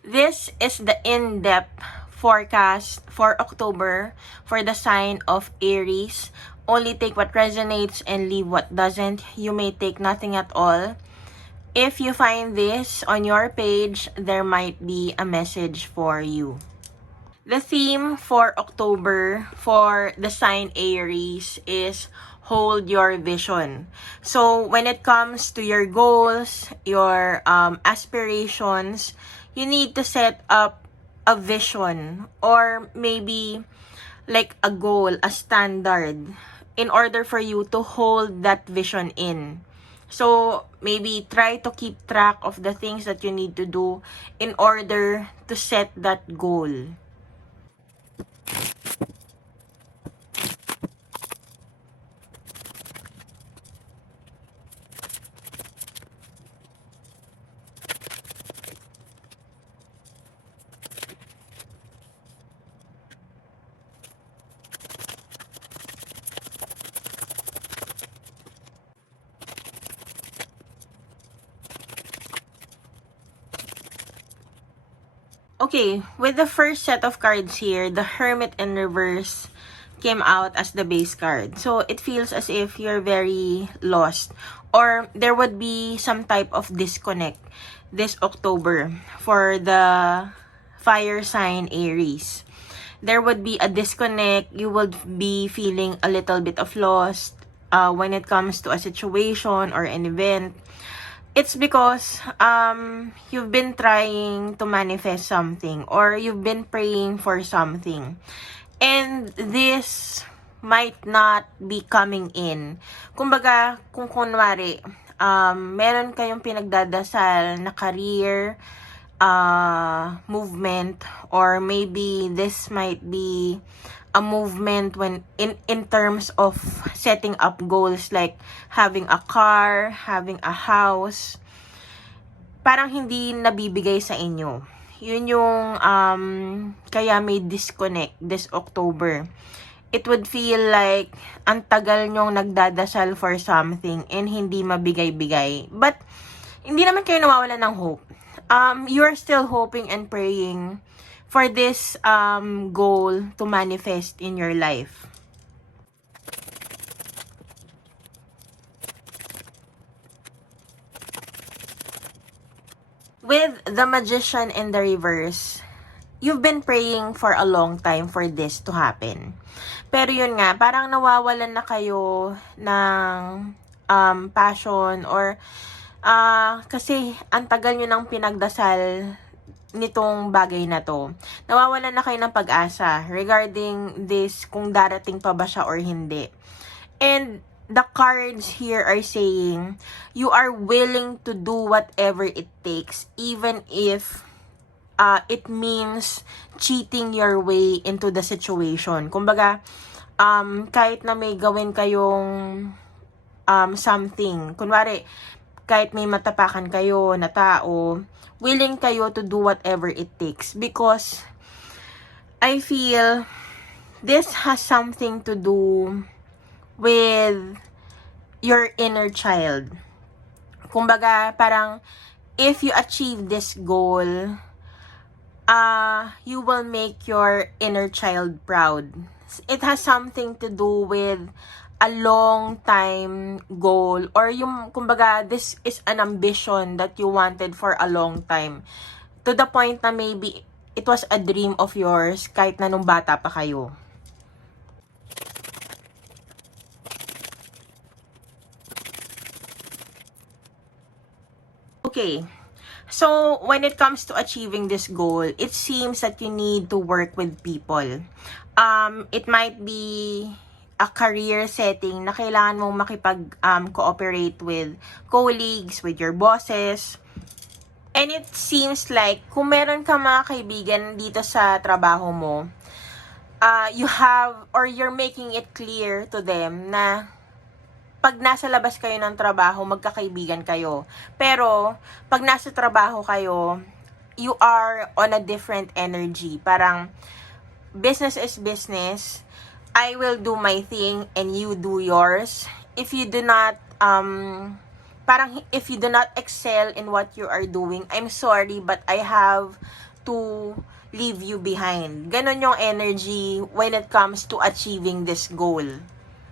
This is the in-depth forecast for October for the sign of Aries. Only take what resonates and leave what doesn't. You may take nothing at all. If you find this on your page, there might be a message for you. The theme for October for the sign Aries is hold your vision. So when it comes to your goals, your aspirations, you need to set up a vision or maybe like a goal, a standard in order for you to hold that vision in. So maybe try to keep track of the things that you need to do in order to set that goal. Okay, with the first set of cards here, the Hermit in reverse came out as the base card. So, it feels as if you're very lost or there would be some type of disconnect this October for the fire sign Aries. There would be a disconnect. You would be feeling a little bit of lost when it comes to a situation or an event. It's because you've been trying to manifest something or you've been praying for something. And this might not be coming in. Kumbaga, kung kunwari, meron kayong pinagdadasal na career, movement, or maybe this might be a movement when in terms of setting up goals like having a car, having a house, parang hindi nabibigay sa inyo. Yun yung kaya may disconnect this October. It would feel like ang tagal nyong nagdadasal for something and hindi mabigay-bigay. But hindi naman kayo nawawalan ng hope. You're still hoping and praying for this goal to manifest in your life. With the Magician in the reverse, you've been praying for a long time for this to happen. Pero yun nga, parang nawawalan na kayo ng passion or kasi ang tagal nyo nang pinagdasal nitong bagay na to. Nawawalan na kayo ng pag-asa regarding this, kung darating pa ba siya or hindi. And the cards here are saying you are willing to do whatever it takes, even if it means cheating your way into the situation. Kumbaga, kahit na may gawin kayong something, kunwari, kahit may matapakan kayo na tao, willing kayo to do whatever it takes. Because I feel this has something to do with your inner child. Kumbaga, parang if you achieve this goal, you will make your inner child proud. It has something to do with a long time goal or yung kumbaga this is an ambition that you wanted for a long time to the point na maybe it was a dream of yours kahit na nung bata pa kayo. Okay, so when it comes to achieving this goal, it seems that you need to work with people. It might be a career setting na kailangan mong makipag-cooperate with colleagues, with your bosses. And it seems like kung meron ka mga kaibigan dito sa trabaho mo, you have or you're making it clear to them na pag nasa labas kayo ng trabaho, magkakaibigan kayo. Pero, pag nasa trabaho kayo, you are on a different energy. Parang, business is business. I will do my thing and you do yours. If you do not, if you do not excel in what you are doing, I'm sorry, but I have to leave you behind. Ganon yung energy when it comes to achieving this goal.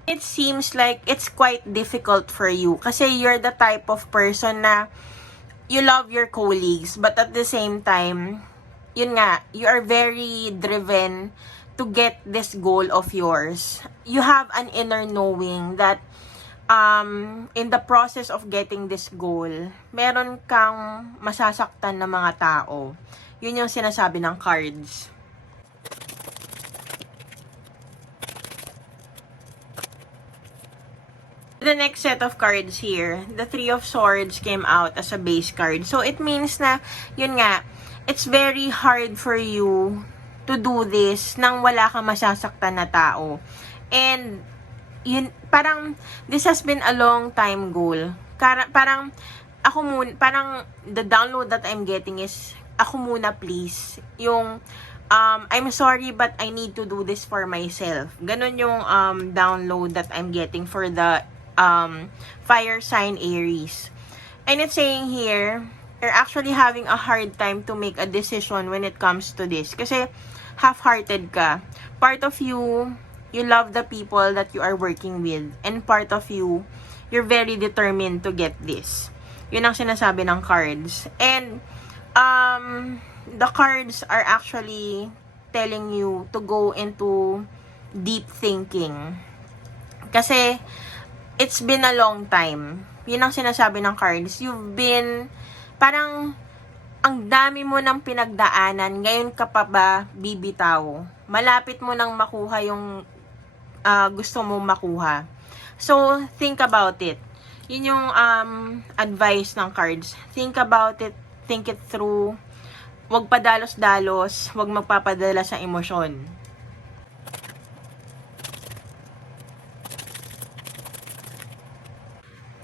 It seems like it's quite difficult for you kasi you're the type of person na you love your colleagues, but at the same time, yun nga, you are very driven to get this goal of yours. You have an inner knowing that in the process of getting this goal, meron kang masasaktan na mga tao. Yun yung sinasabi ng cards. The next set of cards here, the Three of Swords came out as a base card. So, it means na, yun nga, it's very hard for you to do this nang wala kang masasaktan na tao. And, yun, parang, this has been a long time goal. Parang, parang, the download that I'm getting is, ako muna please. Yung, I'm sorry but I need to do this for myself. Ganon yung download that I'm getting for the fire sign Aries. And it's saying here, you're actually having a hard time to make a decision when it comes to this. Kasi half-hearted ka. Part of you, you love the people that you are working with. And part of you, you're very determined to get this. Yun ang sinasabi ng cards. And the cards are actually telling you to go into deep thinking. Kasi it's been a long time. Yun ang sinasabi ng cards. You've been, parang, ang dami mo ng pinagdaanan, ngayon ka pa ba bibitaw? Malapit mo nang makuha yung gusto mong makuha. So, think about it. Yun yung advice ng cards. Think about it. Think it through. Huwag padalos-dalos. Huwag magpapadala sa emosyon.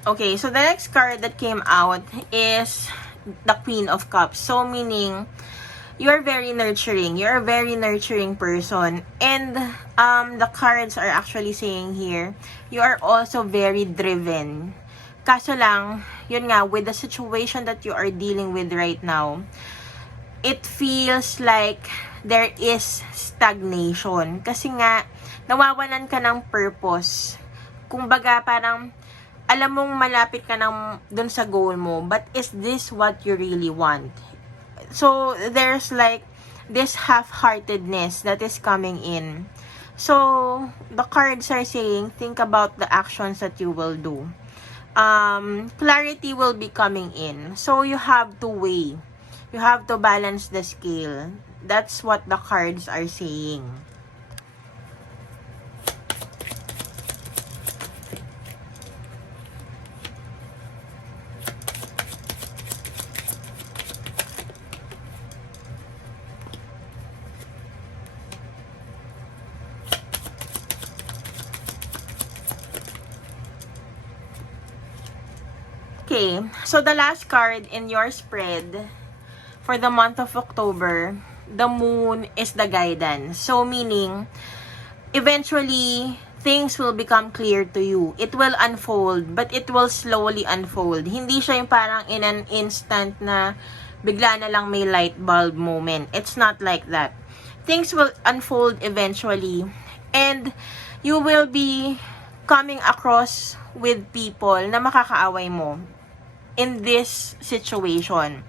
Okay, so the next card that came out is the Queen of Cups. So, meaning, you are very nurturing. You're a very nurturing person. And, the cards are actually saying here, you are also very driven. Kaso lang, yun nga, with the situation that you are dealing with right now, it feels like there is stagnation. Kasi nga, nawawalan ka ng purpose. Kumbaga, parang, alam mong malapit ka ng dun sa goal mo, but is this what you really want? So, there's like this half-heartedness that is coming in. So, the cards are saying, think about the actions that you will do. Clarity will be coming in. So, you have to weigh. You have to balance the scale. That's what the cards are saying. Okay, so the last card in your spread for the month of October, the moon is the guidance. So, meaning, eventually, things will become clear to you. It will unfold, but it will slowly unfold. Hindi siya yung parang in an instant na bigla na lang may light bulb moment. It's not like that. Things will unfold eventually, and you will be coming across with people na makakaaway mo in this situation.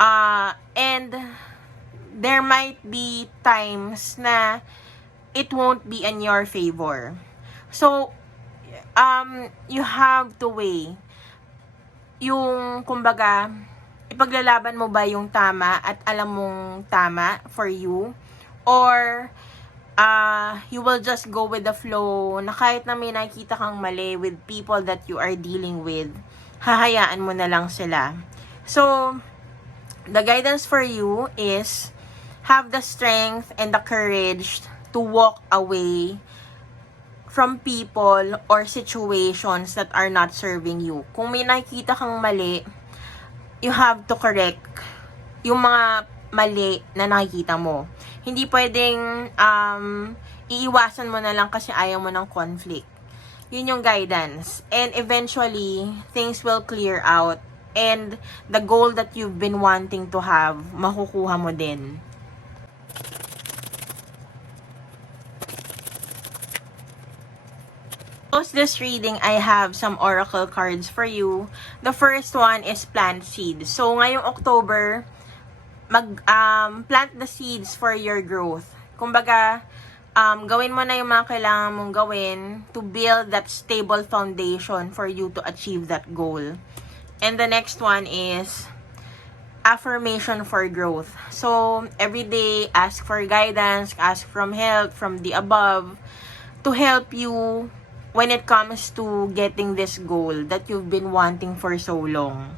And there might be times na it won't be in your favor. So, you have to weigh yung, kumbaga, ipaglalaban mo ba yung tama at alam mong tama for you, or you will just go with the flow na kahit na may nakikita kang mali with people that you are dealing with, hahayaan mo na lang sila. So, the guidance for you is have the strength and the courage to walk away from people or situations that are not serving you. Kung may nakikita kang mali, you have to correct yung mga mali na nakikita mo. Hindi pwedeng iiwasan mo na lang kasi ayaw mo ng conflict. Yun yung guidance. And eventually, things will clear out. and the goal that you've been wanting to have, makukuha mo din. Close this reading, I have some oracle cards for you. The first one is plant seeds. So, ngayong October, plant the seeds for your growth. Kumbaga, gawin mo na yung mga kailangan mong gawin to build that stable foundation for you to achieve that goal. And the next one is affirmation for growth. So, every day, ask for guidance, ask from help, from the above, to help you when it comes to getting this goal that you've been wanting for so long.